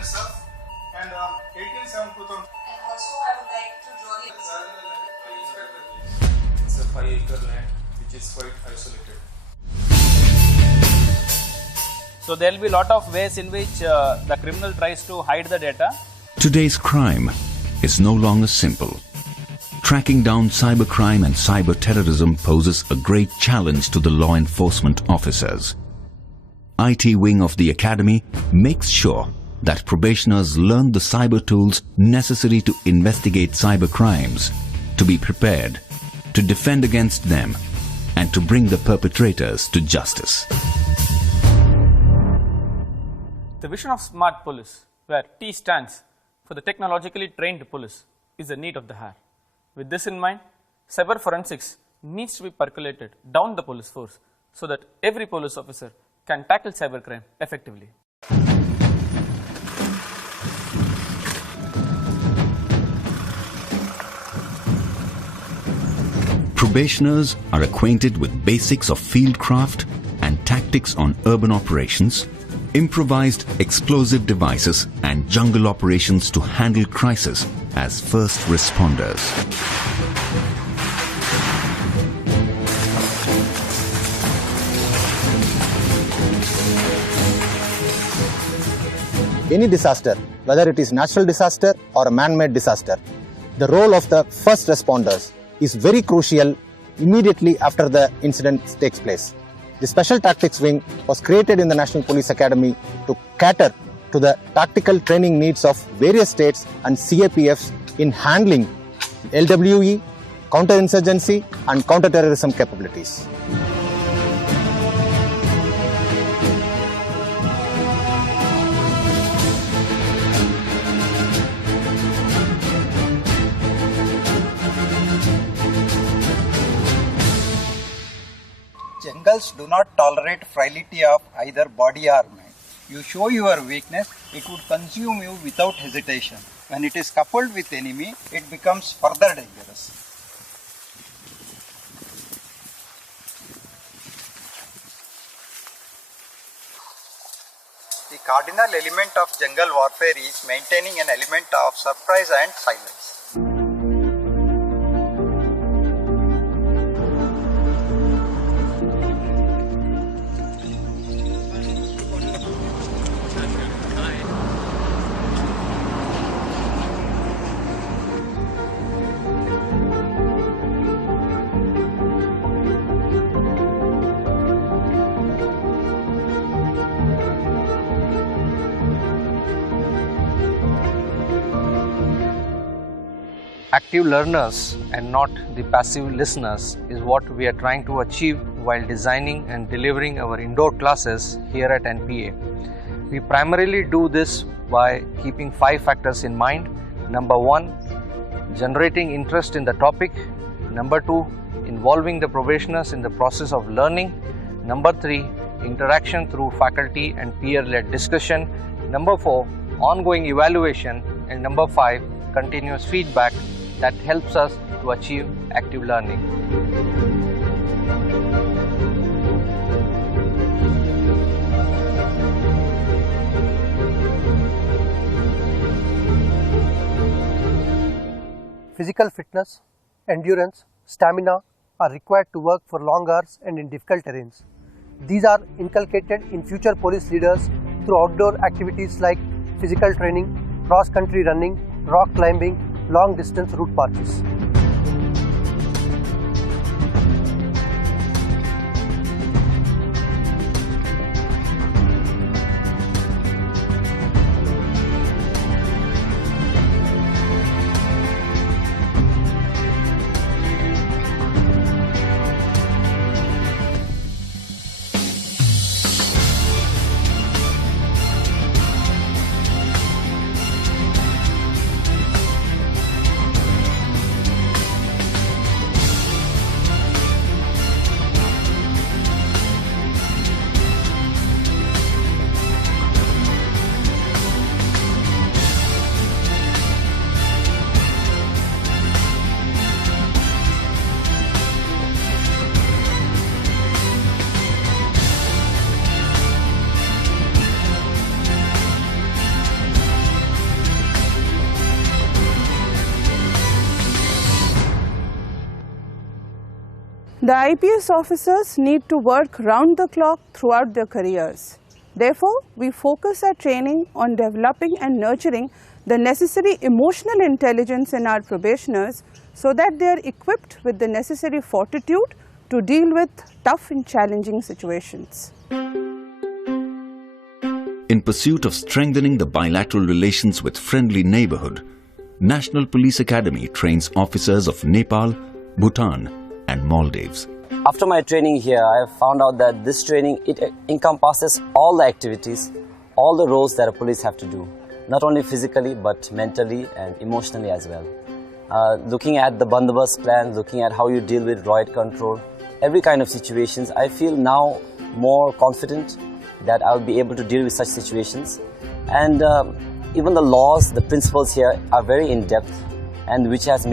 itself and 1872,000. And also I would like to draw the It's a 5-acre land which is quite isolated. So there will be a lot of ways in which the criminal tries to hide the data. Today's crime is no longer simple. Tracking down cybercrime and cyber terrorism poses a great challenge to the law enforcement officers. IT wing of the academy makes sure that probationers learn the cyber tools necessary to investigate cyber crimes, to be prepared, to defend against them, and to bring the perpetrators to justice. The vision of smart police, where T stands for the technologically trained police, is the need of the hour. With this in mind, cyber forensics needs to be percolated down the police force so that every police officer can tackle cybercrime effectively. Probationers are acquainted with basics of fieldcraft and tactics on urban operations, improvised explosive devices and jungle operations to handle crisis as first responders. Any disaster, whether it is natural disaster or a man-made disaster, the role of the first responders is very crucial immediately after the incident takes place. The Special Tactics Wing was created in the National Police Academy to cater to the tactical training needs of various states and CAPFs in handling LWE, counterinsurgency and counterterrorism capabilities. Jungles do not tolerate frailty of either body or mind. You show your weakness, it would consume you without hesitation. When it is coupled with enemy, it becomes further dangerous. The cardinal element of jungle warfare is maintaining an element of surprise and silence. Active learners and not the passive listeners is what we are trying to achieve while designing and delivering our indoor classes here at NPA. We primarily do this by keeping 5 factors in mind. Number 1, generating interest in the topic. Number 2, involving the probationers in the process of learning. Number 3, interaction through faculty and peer-led discussion. Number 4, ongoing evaluation. And number 5, continuous feedback that helps us to achieve active learning. Physical fitness, endurance, stamina are required to work for long hours and in difficult terrains. These are inculcated in future police leaders through outdoor activities like physical training, cross-country running, rock climbing, long-distance route marches. The IPS officers need to work round the clock throughout their careers. Therefore, we focus our training on developing and nurturing the necessary emotional intelligence in our probationers so that they are equipped with the necessary fortitude to deal with tough and challenging situations. In pursuit of strengthening the bilateral relations with friendly neighborhood, National Police Academy trains officers of Nepal, Bhutan and Maldives. After my training here, I have found out that this training, it encompasses all the activities, all the roles that a police have to do, not only physically but mentally and emotionally as well. Looking at the bandobast plan, looking at how you deal with riot control, every kind of situations, I feel now more confident that I'll be able to deal with such situations. And even the laws, the principles here are very in-depth, and which has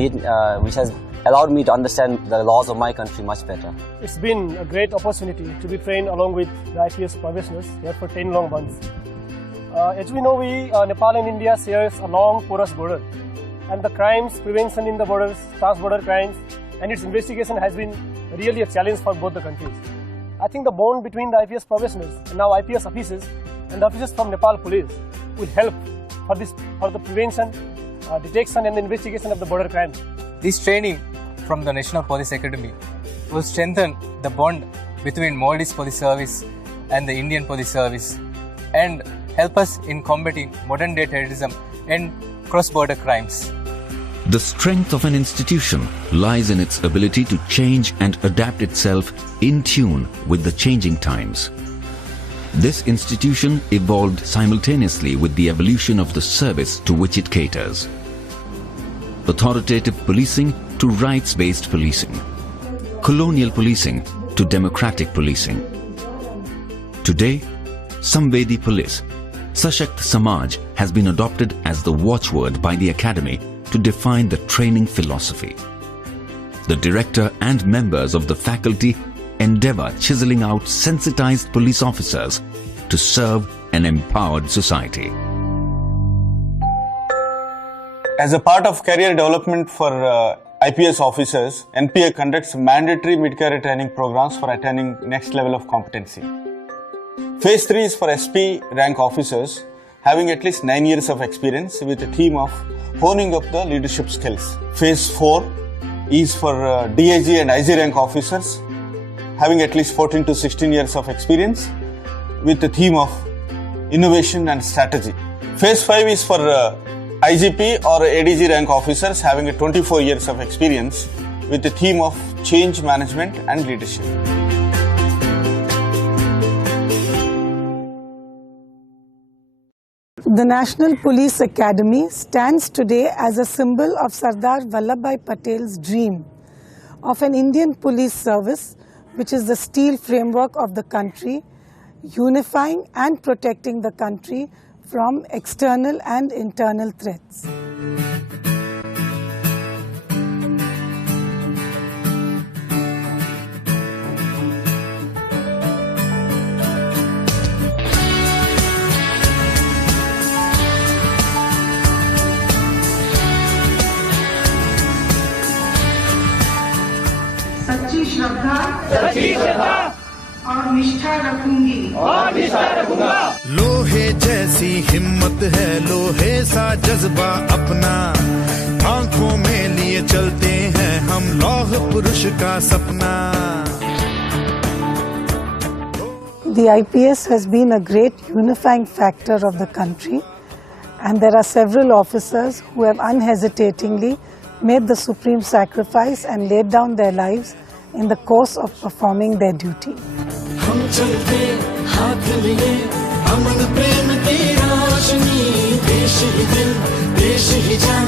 allowed me to understand the laws of my country much better. It's been a great opportunity to be trained along with the IPS probationers here for 10 long months. As we know, Nepal and India shares a long porous border, and the crimes prevention in the borders, trans-border crimes, and its investigation has been really a challenge for both the countries. I think the bond between the IPS probationers and now IPS officers and the officers from Nepal Police will help for the prevention, detection and investigation of the border crimes. This training from the National Police Academy will strengthen the bond between Maldives Police Service and the Indian Police Service and help us in combating modern-day terrorism and cross-border crimes. The strength of an institution lies in its ability to change and adapt itself in tune with the changing times. This institution evolved simultaneously with the evolution of the service to which it caters. Authoritative policing to rights-based policing, colonial policing to democratic policing. Today, Samvedi Police, Sashakt Samaj has been adopted as the watchword by the Academy to define the training philosophy. The director and members of the faculty endeavor chiseling out sensitized police officers to serve an empowered society. As a part of career development for IPS officers, NPA conducts mandatory mid-career training programs for attaining next level of competency. Phase 3 is for SP rank officers having at least 9 years of experience with a theme of honing up the leadership skills. Phase 4 is for DIG and IG rank officers having at least 14 to 16 years of experience with the theme of innovation and strategy. Phase 5 is for IGP or ADG rank officers having 24 years of experience with the theme of change management and leadership. The National Police Academy stands today as a symbol of Sardar Vallabhbhai Patel's dream of an Indian police service which is the steel framework of the country, unifying and protecting the country from external and internal threats. सच्ची श्रद्धा और निष्ठा रखूंगा लोहे जैसी हिम्मत है लोहे सा जज्बा अपना आंखों में लिए चलते हैं हम लौह पुरुष का सपना. The IPS has been a great unifying factor of the country, and there are several officers who have unhesitatingly made the supreme sacrifice and laid down their lives in the course of performing their duty. हम चलते हाथ लिए अमन प्रेम की रोशनी देश ही दिल देश ही जान